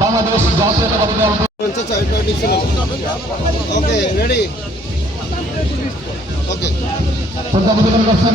বাংলাদেশ জাতীয়তাবাদী দল। Okay ready okay করছেন।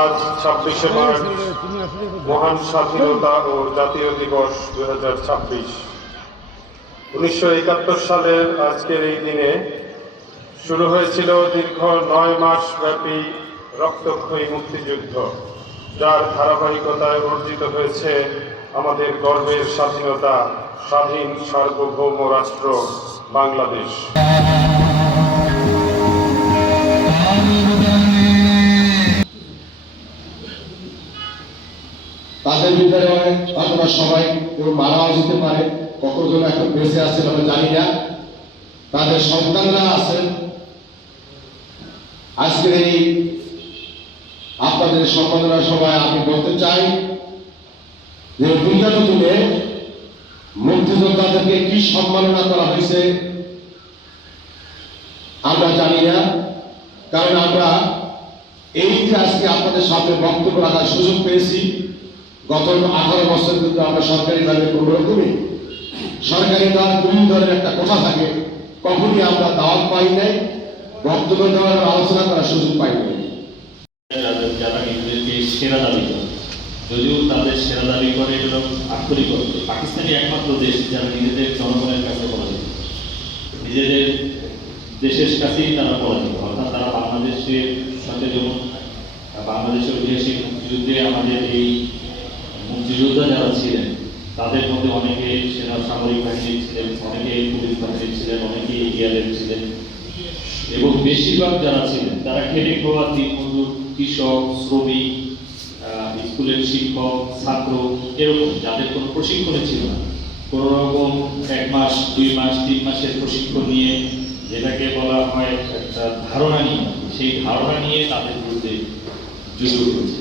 আজ 26শে মার্চ মহান স্বাধীনতা ও জাতীয় দিবস 2026। 1971 সালের আজকের এই দিনে শুরু হয়েছিল দীর্ঘ 9 মাস ব্যাপী রক্তক্ষয়ী মুক্তিযুদ্ধ, যার ধারাবাহিকতায় অর্জিত হয়েছে আমাদের গর্বের স্বাধীনতা, স্বাধীন সার্বভৌম রাষ্ট্র বাংলাদেশ। তাদের ভিতরে আমরা সবাই কেউ মারাও যেতে পারে, কতজন এখন বেঁচে আছেন আমরা জানি না, তাদের সন্তানরা আছেন। আজকের এই আপনাদের সম্মাননা সভায় আমি বলতে চাই যে বিগত দিনে মুক্তিযোদ্ধাদেরকে কি সম্মাননা করা হয়েছে আমরা জানি না, কারণ আমরা এই যে আজকে আপনাদের সামনে বক্তব্য রাখার সুযোগ পেয়েছি। গত 18 বছর কিন্তু আমরা সরকারিভাবে কোনো রকমই সরকারি দল দুই দলের একটা কথা থাকে, কখনই আমরা দাওয়াত পাই নাই, বক্তব্য দেওয়ার আলোচনা করার সুযোগ পাই নাই। যারা নিজেদেরকে সেরা দাবি করে, যদিও তাদের সেরা দাবি করে এগুলো আক্ষরিক করবে, পাকিস্তানি একমাত্র দেশ যারা নিজেদের জনগণের কাছে পরাজিত, নিজেদের দেশের কাছেই তারা পরাজিত। অর্থাৎ তারা বাংলাদেশের সাথে যেমন বাংলাদেশের ঐতিহাসিক মুক্তিযুদ্ধে আমাদের এই মুক্তিযোদ্ধা যারা ছিলেন তাদের মধ্যে অনেকে সেনা সামরিক বাহিনী ছিলেন, অনেকে পুলিশ বাহিনী ছিলেন, অনেকে এয়ারল্যান্ড ছিলেন, এবং বেশিরভাগ যারা ছিলেন তারা খেটে খাওয়া দিনমজুর, কৃষক, শ্রমিক, স্কুলের শিক্ষক, ছাত্র, এরকম যাদের কোনো প্রশিক্ষণে ছিল না। কোনো রকম 1 মাস 2 মাস 3 মাসের প্রশিক্ষণ নিয়ে, যেটাকে বলা হয় একটা ধারণা নিয়ে, সেই ধারণা নিয়ে তাদের বিরুদ্ধে যুদ্ধ করেছে।